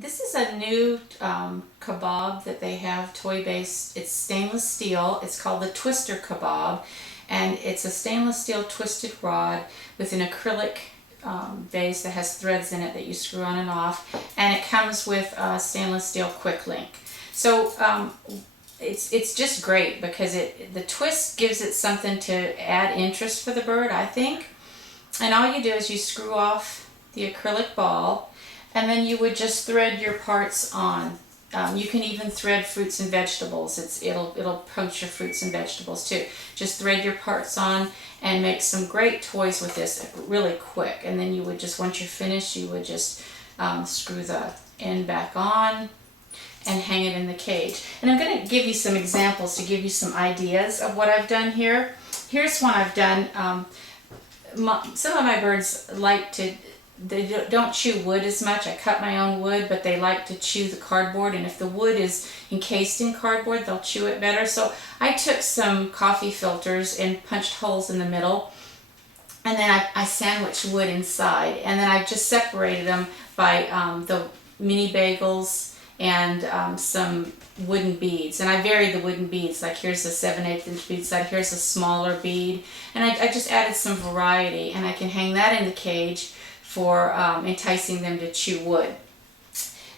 This is a new Kabob that they have, toy-based. It's stainless steel. It's called the Twister Kabob, and it's a stainless steel twisted rod with an acrylic base that has threads in it that you screw on and off, and it comes with a stainless steel quick link. So it's just great because the twist gives it something to add interest for the bird, I think. And all you do is you screw off the acrylic ball, and then you would just thread your parts on. You can even thread fruits and vegetables. It'll poach your fruits and vegetables too. Just thread your parts on and make some great toys with this really quick. And then you would just, once you're finished, you would just screw the end back on and hang it in the cage. And I'm going to give you some examples to give you some ideas of what I've done here. Here's one I've done. Some of my birds they don't chew wood as much. I cut my own wood, but they like to chew the cardboard, and if the wood is encased in cardboard, they'll chew it better. So I took some coffee filters and punched holes in the middle, and then I sandwiched wood inside, and then I just separated them by the mini bagels and some wooden beads. And I varied the wooden beads, like here's a 7/8 inch bead side, here's a smaller bead, and I just added some variety, and I can hang that in the cage for enticing them to chew wood.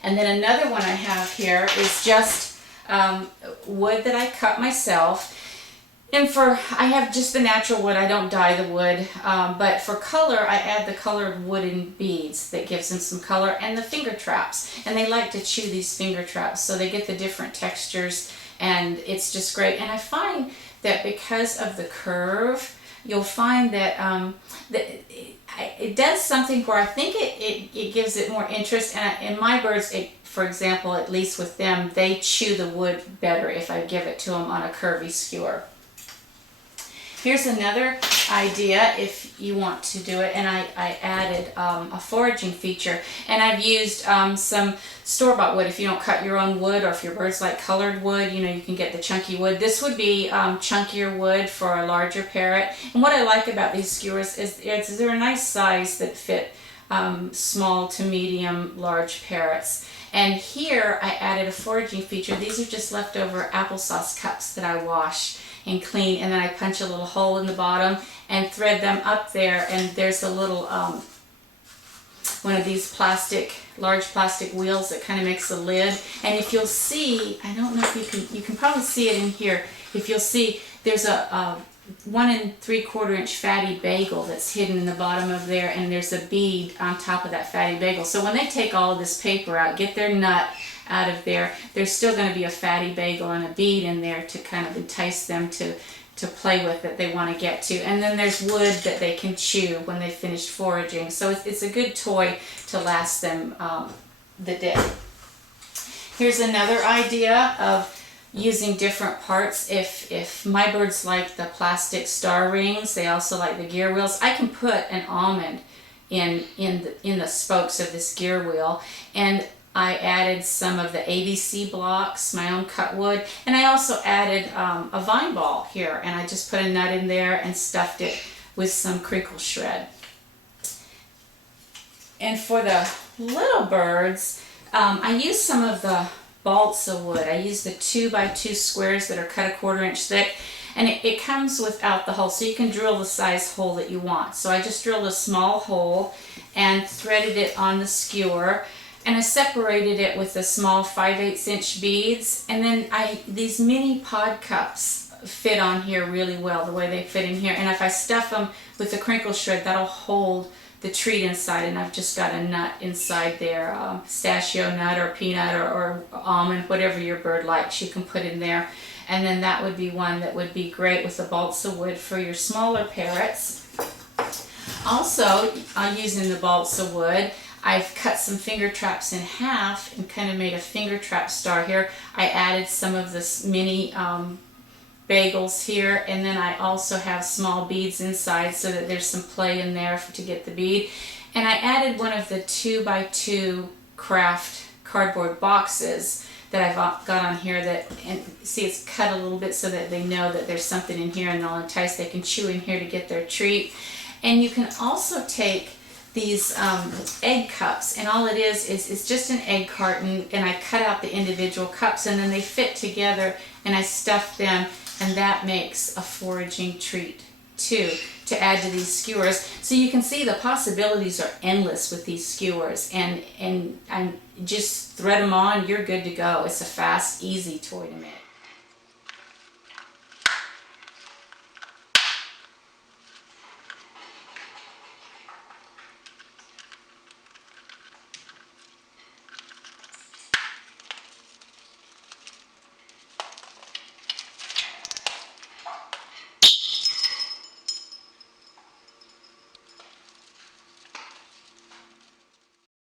And then another one I have here is just wood that I cut myself. And I have just the natural wood, I don't dye the wood, but for color I add the colored wooden beads that gives them some color, and the finger traps. And they like to chew these finger traps, so they get the different textures, and it's just great. And I find that because of the curve, you'll find that, it does something where I think it gives it more interest. And in my birds, for example, at least with them, they chew the wood better if I give it to them on a curvy skewer. Here's another idea if you want to do it, and I added a foraging feature, and I've used some store-bought wood. If you don't cut your own wood, or if your birds like colored wood, you can get the chunky wood. This would be chunkier wood for a larger parrot. And what I like about these skewers is they're a nice size that fit small to medium large parrots. And here I added a foraging feature. These are just leftover applesauce cups that I wash and clean, and then I punch a little hole in the bottom and thread them up there, and there's a little one of these large plastic wheels that kind of makes a lid. And if you'll see, I don't know if you can probably see it in here. If you'll see, there's a 1 3/4 inch fatty bagel that's hidden in the bottom of there, and there's a bead on top of that fatty bagel. So when they take all of this paper out, get their nut out of there, there's still going to be a fatty bagel and a bead in there to kind of entice them to play with that they want to get to. And then there's wood that they can chew when they finished foraging. So it's a good toy to last them the day. Here's another idea of using different parts. If my birds like the plastic star rings, they also like the gear wheels, I can put an almond in the spokes of this gear wheel. And I added some of the ABC blocks, my own cut wood, and I also added a vine ball here, and I just put a nut in there and stuffed it with some crinkle shred. And for the little birds, I used some of the balsa wood. I used the 2x2 squares that are cut 1/4 inch thick, and it comes without the hole, so you can drill the size hole that you want. So I just drilled a small hole and threaded it on the skewer, and I separated it with the small 5/8 inch beads. And then these mini pod cups fit on here really well, the way they fit in here. And if I stuff them with the crinkle shred, that'll hold the treat inside. And I've just got a nut inside there, pistachio nut or peanut or almond, whatever your bird likes, you can put in there. And then that would be one that would be great with the balsa wood for your smaller parrots. Also, using the balsa wood, I've cut some finger traps in half and kind of made a finger trap star here. I added some of this mini bagels here, and then I also have small beads inside so that there's some play in there to get the bead. And I added one of the 2x2 craft cardboard boxes that I've got on here and see, it's cut a little bit so that they know that there's something in here, and they'll entice. They can chew in here to get their treat. And you can also take these egg cups, and all it is it's just an egg carton, and I cut out the individual cups and then they fit together and I stuff them, and that makes a foraging treat too to add to these skewers. So you can see the possibilities are endless with these skewers, and just thread them on, you're good to go. It's a fast, easy toy to make.